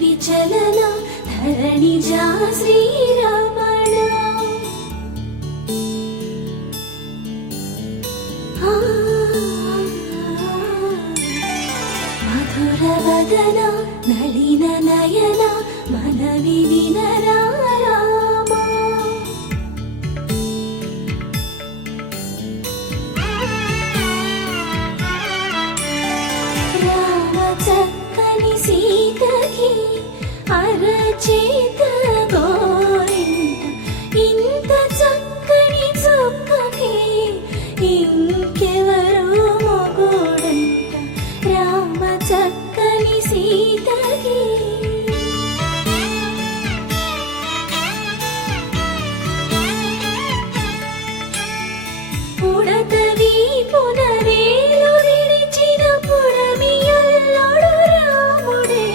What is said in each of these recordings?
విచలన ధరణిజా శ్రీరమణ మధుర వదన నళిన నయన మనవి వినరా అరచేత గోరింట ఇంత చక్కని చుక్కకి ఇంకెవరో మొగుడంట రామ చక్కని సీతకి పుడతవి పునరేలు విడిచిన పుడమియల్లోడు రాముడే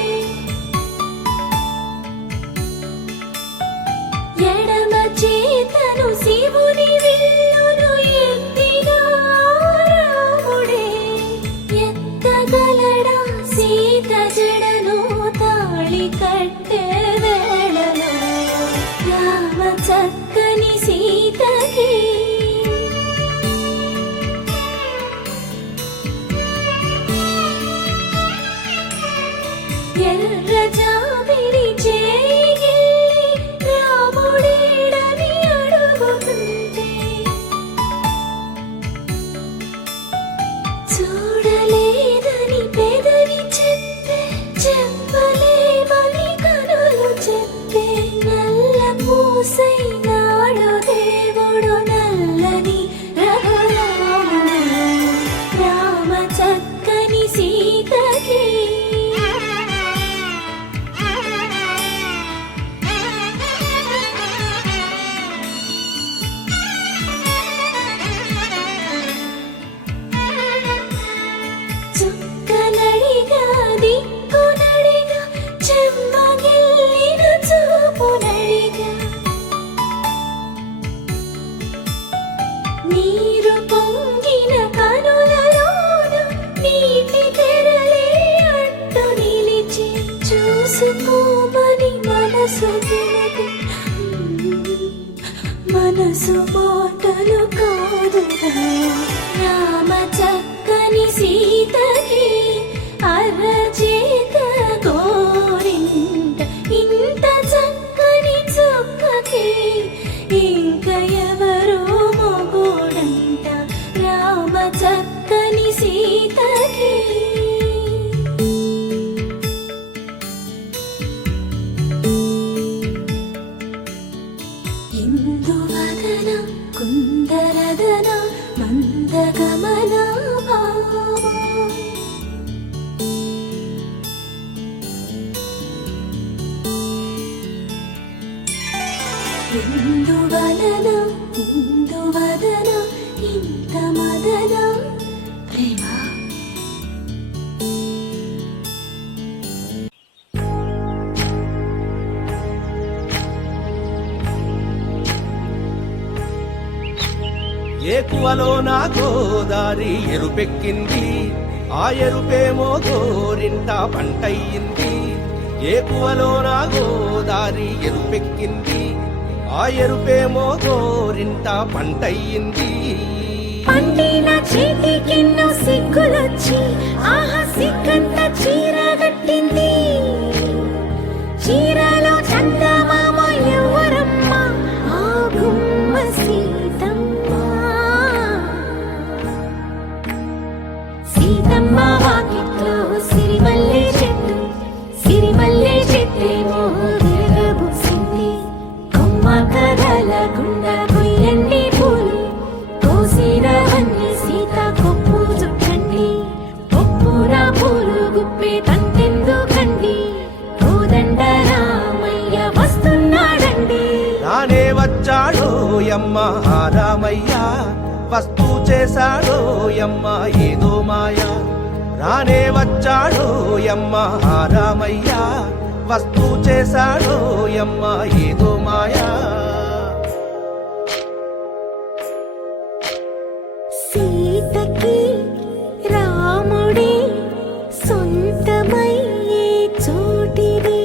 ఎడమ చేతను శివుని విల్లును ఎత్తిన రాముడే ఎత్తగలడా సీత జడను తాళి కట్టే వేళలో రామ చక్కని సీతకి ఎర్ర జాబిలి చేయి రాముడేడని అడుగుతుంటే చూడలేదని పెదవి చెప్పే చెప్పలేమని కనులు చెప్పే నల్ల పూసైనాడు దేవుడు నల్లని రఘురాముడు రామ చక్కని సీతకి చుక్కనడిగా దిక్కునడిగా చెమ్మగిల్లిన చూపునడిగా నీరు పొంగిన కనులలోన నీటి తెరలే అడ్డు నిలిచి చూసుకోమని మనసు తెలిపి మనసు మాటలు కాదుగా రామ చక్కని సీతకి అరచేత గోరింట ఇంత చక్కని చుక్కకి ఇంక ఎవరో మొగుడంట రామ చక్కని సీతకి ఇందువదన కుందరదన మందగమన ఇందువలన ఇందువదన ఇంత మదన ప్రేమ ఏకువలో నా గోదారి ఎరుపెక్కింది ఆ ఎరుపేమో గోరింట పంటయ్యింది ఏకువలో నా గోదారి ఎరుపెక్కింది ఆ ఎరుపేమో గోరింట పంటయ్యింది పండిన చేతికెన్నో సిగ్గులొచ్చి ఆహా సిగ్గంత చీర కట్టింది చీరలో చందమామ ఎవరమ్మ ఆ గుమ్మ సీతమ్మ సీతమ్మ వాకిట్లో సిరిమల్లె చెట్టు సిరిమల్లె చెట్టేమో విరగబూసింది కొమ్మ కదలకుండా కొయ్యండి పూలు కోసిరవన్నీ సీత కొప్పు చుట్టండి కొప్పున పూలు గుప్పే తంతెందుకండి కోదండ రామయ్య వస్తున్నాడండి రానే వచ్చాడో యమ్మ రామయ్య వస్తూ చేశాడో యమ్మ ఏదో మాయా రానే వచ్చాడో యమ్మ రామయ్య వస్తూ చేశాడో యమ్మ ఏదో మాయా సీతకి రాముడే సొంతమయ్యే చోటిది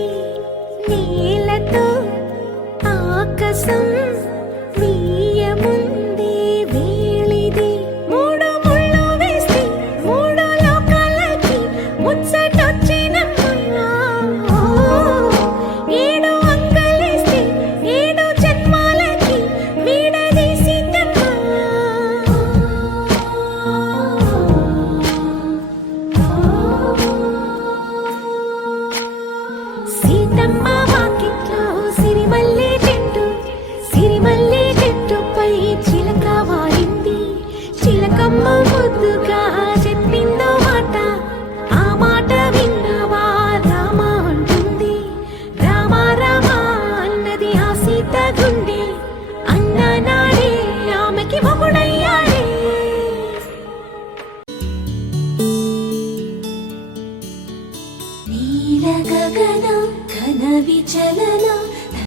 నీల గగన ఘన విచలన